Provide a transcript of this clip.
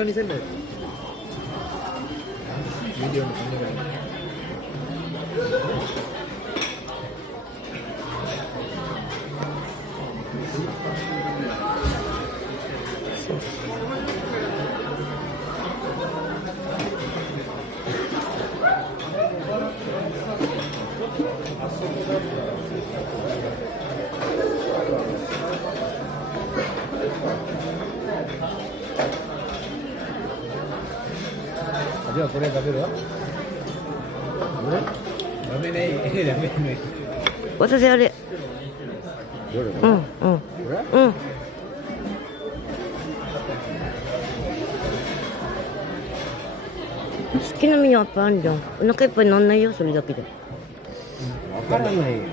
비리야니 셀레. 비리야니 강렬해. 아니야, 그래, 가베로야? 그래? 라면에, 라면에. 私あれ 그래? うんうん 그래? うん好きなメニューいっぱいあるじゃん。お腹いっぱいなんないよ、それだけで。 와카라나이.